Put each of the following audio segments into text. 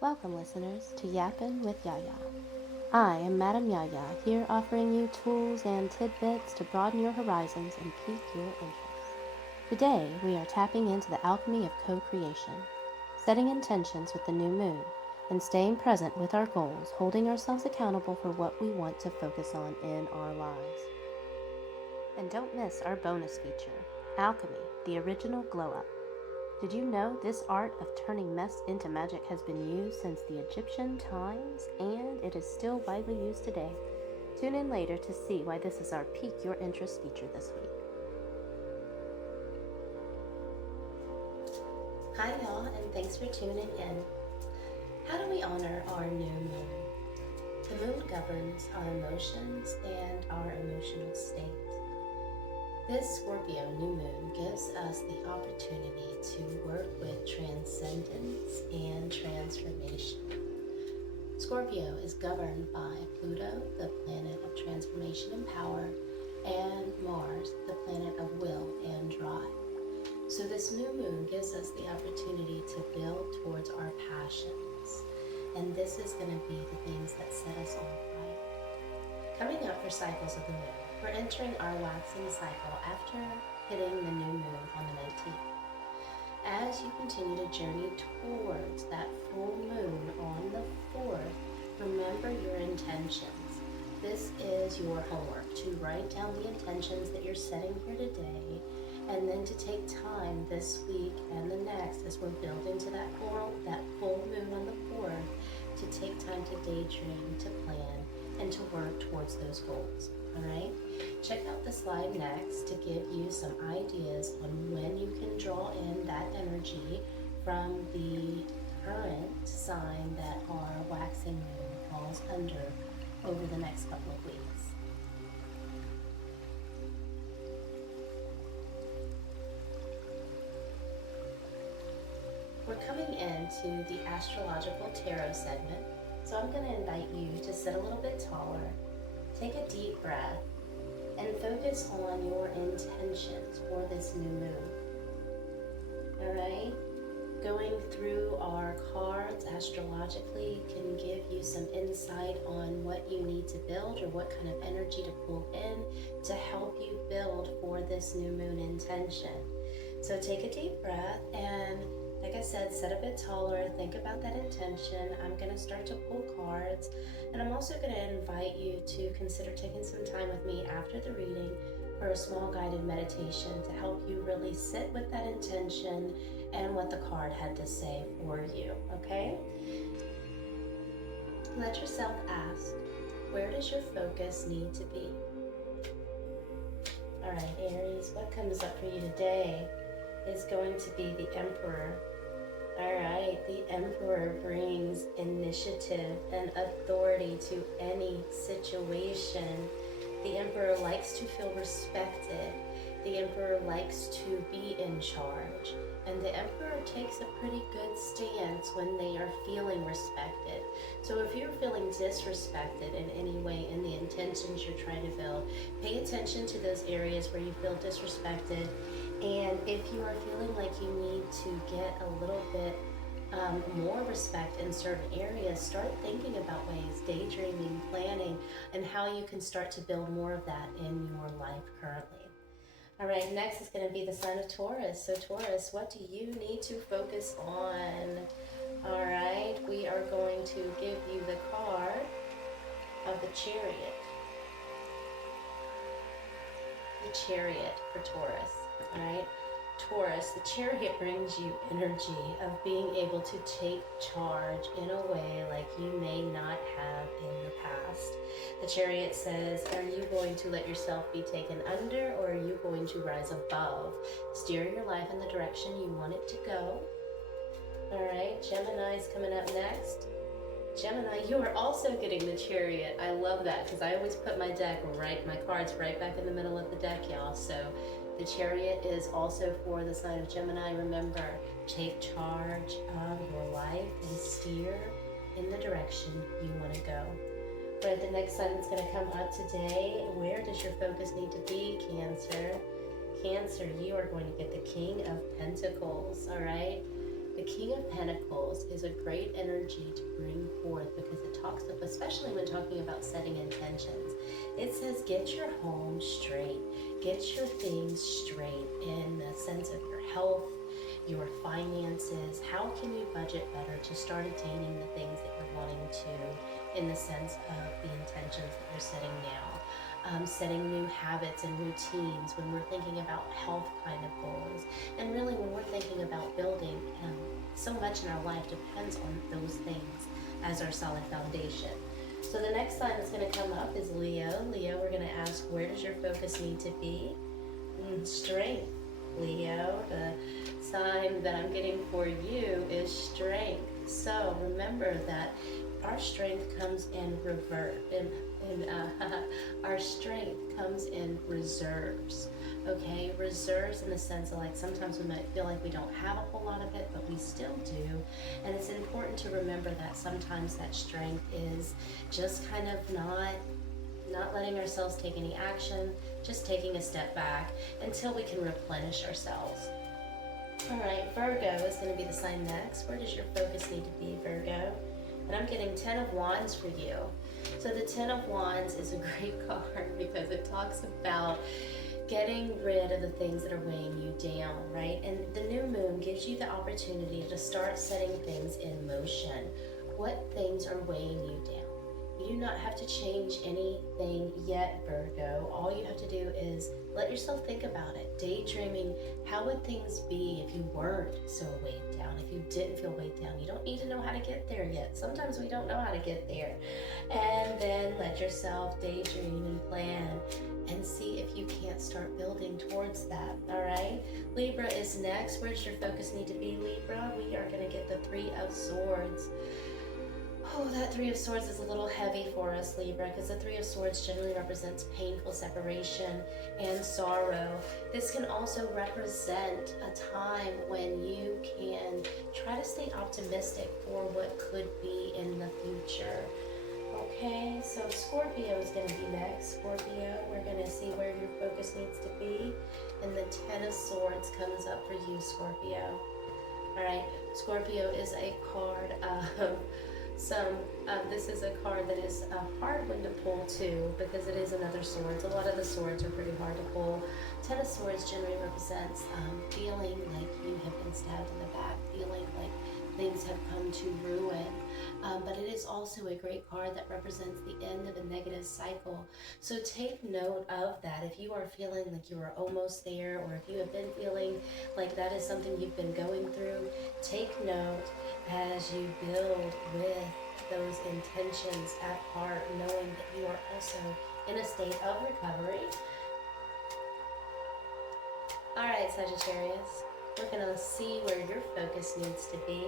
Welcome, listeners, to Yappin' with YaYa. I am Madam YaYa, here offering you tools and tidbits to broaden your horizons and pique your interest. Today, we are tapping into the alchemy of co-creation, setting intentions with the new moon, and staying present with our goals, holding ourselves accountable for what we want to focus on in our lives. And don't miss our bonus feature, Alchemy, the original glow-up. Did you know this art of turning mess into magic has been used since the Egyptian times, and it is still widely used today? Tune in later to see why this is our Pique Your Interest feature this week. Hi y'all, and thanks for tuning in. How do we honor our new moon? The moon governs our emotions and our emotional state. This Scorpio new moon gives us the opportunity to work with transcendence and transformation. Scorpio is governed by Pluto, the planet of transformation and power, and Mars, the planet of will and drive. So this new moon gives us the opportunity to build towards our passions. And this is going to be the things that set us on fire. Coming up for cycles of the moon, we're entering our waxing cycle after hitting the new moon on the 19th. As you continue to journey towards that full moon on the 4th, remember your intentions. This is your homework, to write down the intentions that you're setting here today, and then to take time this week and the next as we're building to that full moon on the 4th, to take time to daydream, to plan, and to work towards those goals. Alright, check out the slide next to give you some ideas on when you can draw in that energy from the current sign that our waxing moon falls under over the next couple of weeks. We're coming into the Astrological Tarot segment, so I'm going to invite you to sit a little bit taller. Take a deep breath and focus on your intentions for this new moon. Alright? Going through our cards astrologically can give you some insight on what you need to build or what kind of energy to pull in to help you build for this new moon intention. So take a deep breath and, like I said, sit a bit taller, think about that intention. I'm going to start to pull cards, and I'm also going to invite you to consider taking some time with me after the reading for a small guided meditation to help you really sit with that intention and what the card had to say for you, okay? Let yourself ask, where does your focus need to be? All right, Aries, what comes up for you today is going to be the Emperor. All right, the Emperor brings initiative and authority to any situation. The Emperor likes to feel respected. The Emperor likes to be in charge. And the Emperor takes a pretty good stance when they are feeling respected. So if you're feeling disrespected in any way in the intentions you're trying to build, pay attention to those areas where you feel disrespected. And if you are feeling like you need to get a little bit more respect in certain areas, start thinking about ways, daydreaming, planning, and how you can start to build more of that in your life currently. All right, next is going to be the sign of Taurus. So Taurus, what do you need to focus on? All right, we are going to give you the card of the Chariot. The Chariot for Taurus, all right? Taurus, the Chariot brings you energy of being able to take charge in a way like you may not have in the past. The Chariot says, are you going to let yourself be taken under, or are you going to rise above? Steer your life in the direction you want it to go. All right, Gemini's coming up next. Gemini, you are also getting the Chariot. I love that because I always put my cards right back in the middle of the deck, y'all. So the Chariot is also for the sign of Gemini. Remember, take charge of your life and steer in the direction you want to go. All right, the next sign that's going to come up today, where does your focus need to be, Cancer? Cancer, you are going to get the King of Pentacles, all right? The King of Pentacles is a great energy to bring forth because it talks, especially when talking about setting intentions, it says get your home straight, get your things straight in the sense of your health, your finances. How can you budget better to start attaining the things that you're wanting to, in the sense of the intentions that you're setting now? Setting new habits and routines when we're thinking about health kind of goals, and really when we're thinking about building, so much in our life depends on those things as our solid foundation. So the next sign that's going to come up is Leo. Leo, we're going to ask, where does your focus need to be? Strength. Leo, the sign that I'm getting for you is strength. So remember that our strength comes in our strength comes in reserves. Okay, reserves in the sense of, like, sometimes we might feel like we don't have a whole lot of it, but we still do. And it's important to remember that sometimes that strength is just kind of not letting ourselves take any action, just taking a step back until we can replenish ourselves. All right, Virgo is going to be the sign next. Where does your focus need to be, Virgo? And I'm getting 10 of Wands for you. So the 10 of Wands is a great card because it talks about getting rid of the things that are weighing you down, right? And the new moon gives you the opportunity to start setting things in motion. What things are weighing you down? You do not have to change anything yet, Virgo. All you have to do is let yourself think about it. Daydreaming, how would things be if you weren't so weighed down, if you didn't feel weighed down? You don't need to know how to get there yet. Sometimes we don't know how to get there. And then let yourself daydream and plan and see if you can't start building towards that, all right? Libra is next. Where does your focus need to be, Libra? We are going to get the 3 of Swords. Oh, that 3 of Swords is a little heavy for us, Libra, because the 3 of Swords generally represents painful separation and sorrow. This can also represent a time when you can try to stay optimistic for what could be in the future. Okay, so Scorpio is going to be next. Scorpio, we're going to see where your focus needs to be. And the 10 of Swords comes up for you, Scorpio. All right, Scorpio is a card of this is a card that is a hard one to pull too, because it is another swords. A lot of the swords are pretty hard to pull. 10 of Swords generally represents feeling like you have been stabbed in the back, feeling like things have come to ruin. But it is also a great card that represents the end of a negative cycle. So take note of that. If you are feeling like you are almost there, or if you have been feeling like that is something you've been going through, take note as you build with those intentions at heart, knowing that you are also in a state of recovery. All right, Sagittarius, we're going to see where your focus needs to be.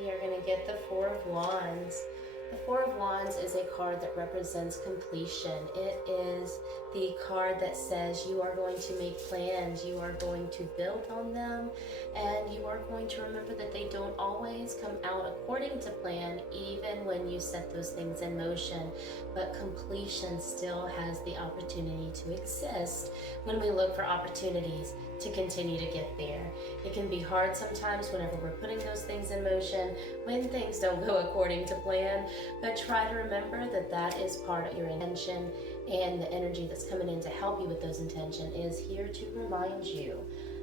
We are going to get the 4 of Wands. The 4 of Wands is a card that represents completion. It is the card that says you are going to make plans, you are going to build on them, and you are going to remember that they don't always come out according to plan, even when you set those things in motion. But completion still has the opportunity to exist when we look for opportunities to continue to get there. It can be hard sometimes whenever we're putting those things in motion, when things don't go according to plan, but try to remember that that is part of your intention, and the energy that's coming in to help you with those intentions is here to remind you.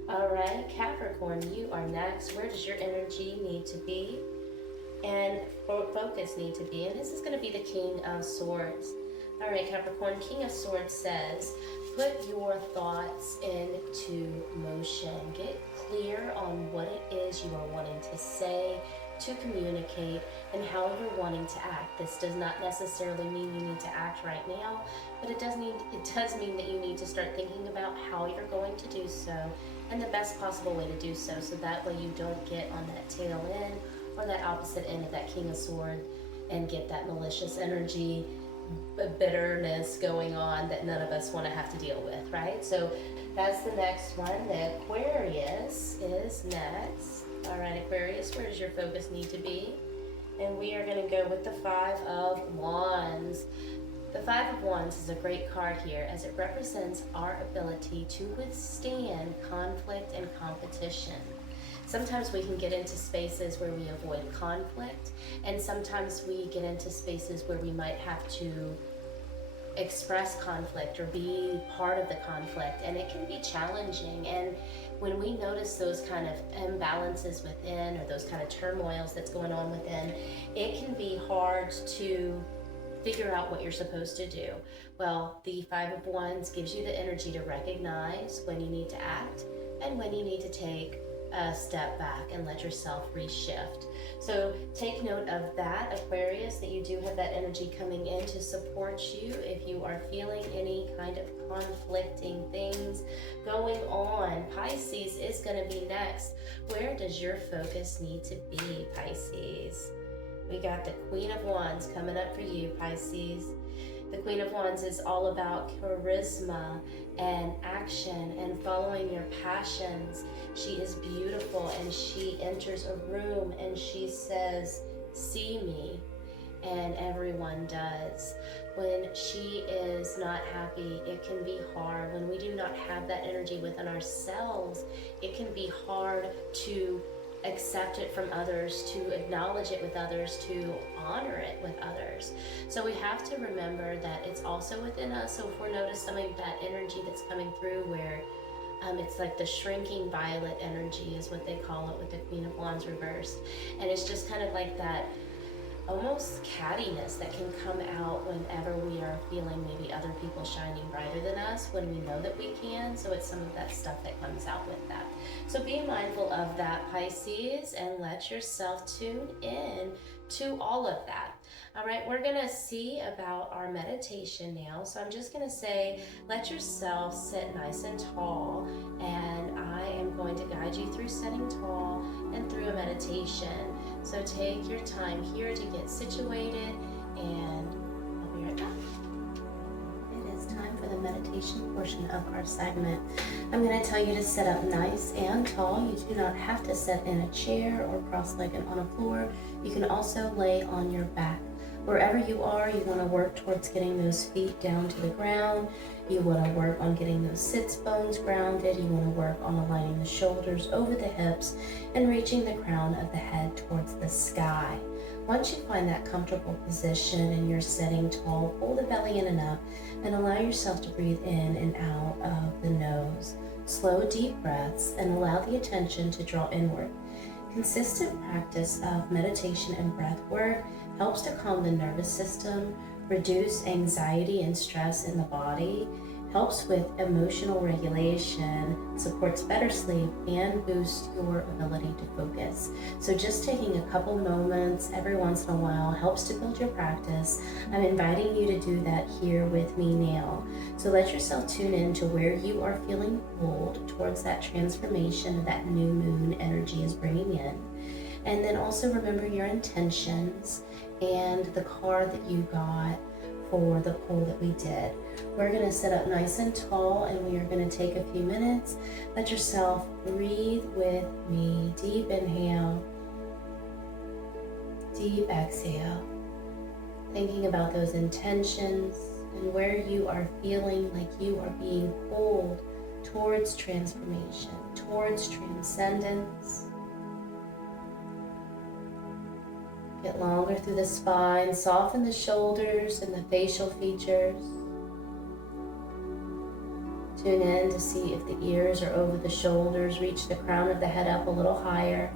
All right, Capricorn, you are next. Where does your energy need to be and focus need to be? And this is going to be the King of Swords. All right, Capricorn, King of Swords says, put your thoughts into motion. Get clear on what it is you are wanting to say, to communicate, and how you're wanting to act. This does not necessarily mean you need to act right now, but it does mean that you need to start thinking about how you're going to do so and the best possible way to do so, so that way you don't get on that tail end or that opposite end of that King of Swords and get that malicious energy, bitterness going on that none of us want to have to deal with, right? So that's the next one. The Aquarius is next. All right, Aquarius, where does your focus need to be? And we are going to go with the 5 of Wands. The 5 of Wands is a great card here, as it represents our ability to withstand conflict and competition. Sometimes we can get into spaces where we avoid conflict, and sometimes we get into spaces where we might have to express conflict or be part of the conflict, and it can be challenging. And when we notice those kind of imbalances within, or those kind of turmoils that's going on within, it can be hard to figure out what you're supposed to do. Well, the Five of Wands gives you the energy to recognize when you need to act and when you need to take a step back and let yourself reshift. So take note of that, Aquarius, that you do have that energy coming in to support you if you are feeling any kind of conflicting things going on. Pisces is going to be next. Where does your focus need to be, Pisces? We got the Queen of Wands coming up for you, Pisces. The Queen of Wands is all about charisma and action and following your passions. She is beautiful, and she enters a room and she says, "See me," and everyone does. When she is not happy, it can be hard. When we do not have that energy within ourselves, it can be hard to accept it from others, to acknowledge it with others, to honor it with others. So we have to remember that it's also within us. So if we're noticing that energy that's coming through where it's like the shrinking violet energy is what they call it with the Queen of Wands reversed. And it's just kind of like that almost cattiness that can come out whenever we are feeling maybe other people shining brighter than us when we know that we can. So it's some of that stuff that comes out with that. So be mindful of that, Pisces, and let yourself tune in to all of that. All right, we're gonna see about our meditation now. So I'm just gonna say, let yourself sit nice and tall, and I am going to guide you through sitting tall and through a meditation. So take your time here to get situated, and I'll be right back. It is time for the meditation portion of our segment. I'm going to tell you to sit up nice and tall. You do not have to sit in a chair or cross-legged on a floor. You can also lay on your back. Wherever you are, you want to work towards getting those feet down to the ground. You want to work on getting those sits bones grounded. You want to work on aligning the shoulders over the hips and reaching the crown of the head towards the sky. Once you find that comfortable position and you're sitting tall, pull the belly in and up and allow yourself to breathe in and out of the nose. Slow, deep breaths and allow the attention to draw inward. Consistent practice of meditation and breath work helps to calm the nervous system, reduce anxiety and stress in the body, helps with emotional regulation, supports better sleep, and boosts your ability to focus. So just taking a couple moments every once in a while helps to build your practice. I'm inviting you to do that here with me now. So let yourself tune in to where you are feeling pulled towards that transformation that new moon energy is bringing in. And then also remember your intentions and the card that you got for the pull that we did. We're going to sit up nice and tall, and we are going to take a few minutes. Let yourself breathe with me. Deep inhale, deep exhale. Thinking about those intentions and where you are feeling like you are being pulled towards transformation, towards transcendence. Get longer through the spine, soften the shoulders and the facial features. Tune in to see if the ears are over the shoulders. Reach the crown of the head up a little higher.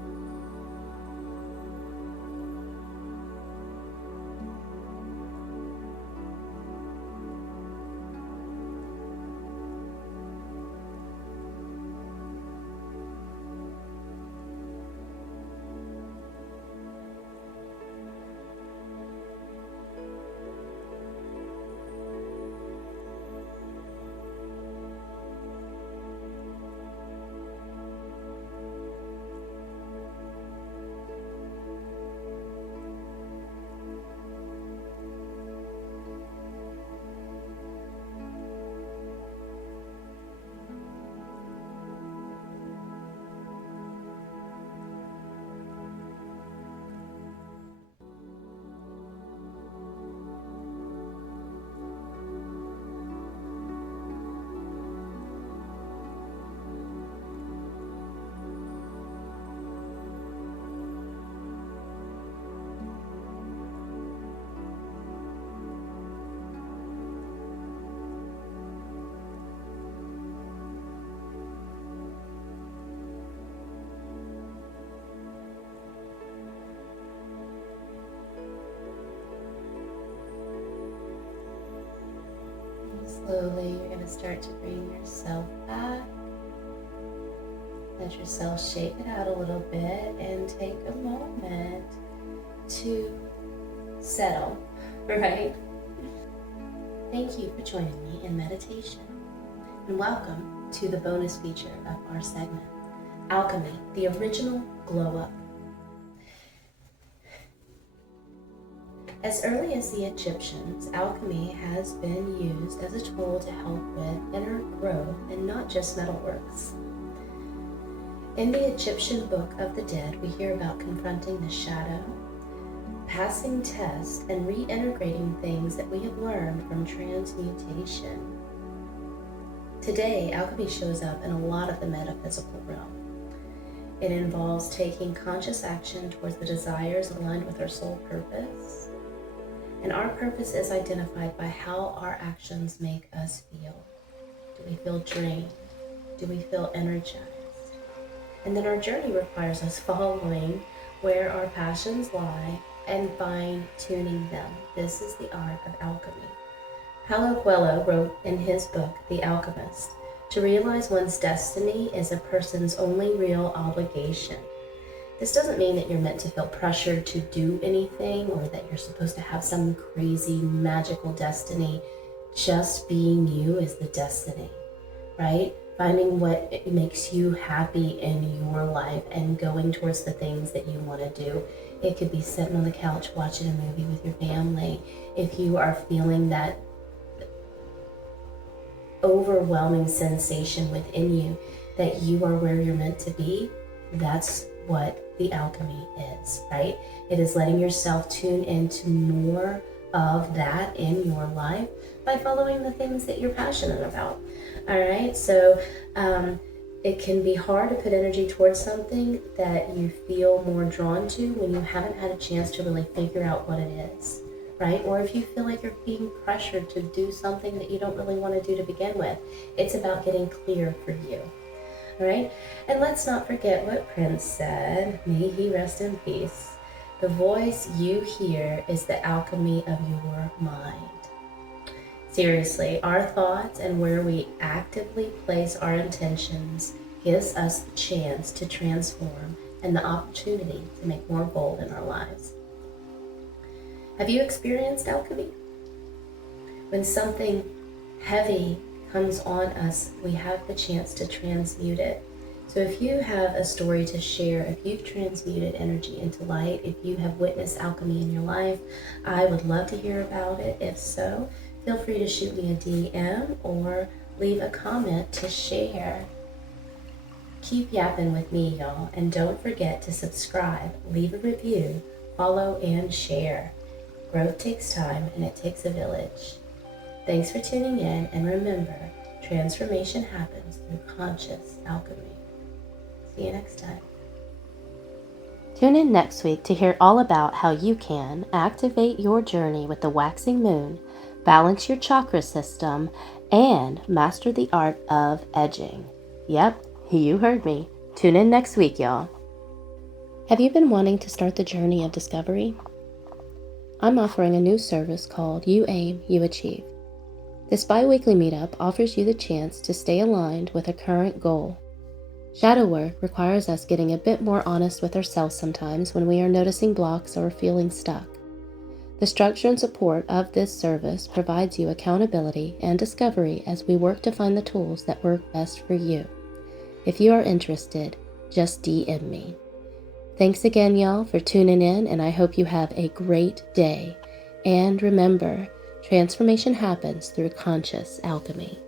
Slowly, you're going to start to bring yourself back. Let yourself shake it out a little bit and take a moment to settle, right? Thank you for joining me in meditation, and welcome to the bonus feature of our segment, Alchemy, the original glow up. As early as the Egyptians, alchemy has been used as a tool to help with inner growth and not just metalworks. In the Egyptian Book of the Dead, we hear about confronting the shadow, passing tests, and reintegrating things that we have learned from transmutation. Today, alchemy shows up in a lot of the metaphysical realm. It involves taking conscious action towards the desires aligned with our soul purpose. And our purpose is identified by how our actions make us feel. Do we feel drained? Do we feel energized? And then our journey requires us following where our passions lie and fine-tuning them. This is the art of alchemy. Paulo Coelho wrote in his book, The Alchemist, to realize one's destiny is a person's only real obligation. This doesn't mean that you're meant to feel pressured to do anything or that you're supposed to have some crazy magical destiny. Just being you is the destiny, right? Finding what makes you happy in your life and going towards the things that you want to do. It could be sitting on the couch watching a movie with your family. If you are feeling that overwhelming sensation within you that you are where you're meant to be, that's what the alchemy is, right? It is letting yourself tune into more of that in your life by following the things that you're passionate about. All right, so it can be hard to put energy towards something that you feel more drawn to when you haven't had a chance to really figure out what it is, right? Or if you feel like you're being pressured to do something that you don't really want to do to begin with. It's about getting clear for you, all right? And let's not forget what Prince said, may he rest in peace. The voice you hear is the alchemy of your mind. Seriously, our thoughts and where we actively place our intentions gives us the chance to transform and the opportunity to make more gold in our lives. Have you experienced alchemy? When something heavy comes on us, we have the chance to transmute it. So if you have a story to share, if you've transmuted energy into light, if you have witnessed alchemy in your life, I would love to hear about it. If so, feel free to shoot me a DM or leave a comment to share. Keep yapping with me, y'all, and don't forget to subscribe, leave a review, follow, and share. Growth takes time and it takes a village. Thanks for tuning in, and remember, transformation happens through conscious alchemy. See you next time. Tune in next week to hear all about how you can activate your journey with the waxing moon, balance your chakra system, and master the art of edging. Yep, you heard me. Tune in next week, y'all. Have you been wanting to start the journey of discovery? I'm offering a new service called You Aim, You Achieve. This bi-weekly meetup offers you the chance to stay aligned with a current goal. Shadow work requires us getting a bit more honest with ourselves sometimes when we are noticing blocks or feeling stuck. The structure and support of this service provides you accountability and discovery as we work to find the tools that work best for you. If you are interested, just DM me. Thanks again, y'all, for tuning in, and I hope you have a great day. And remember, transformation happens through conscious alchemy.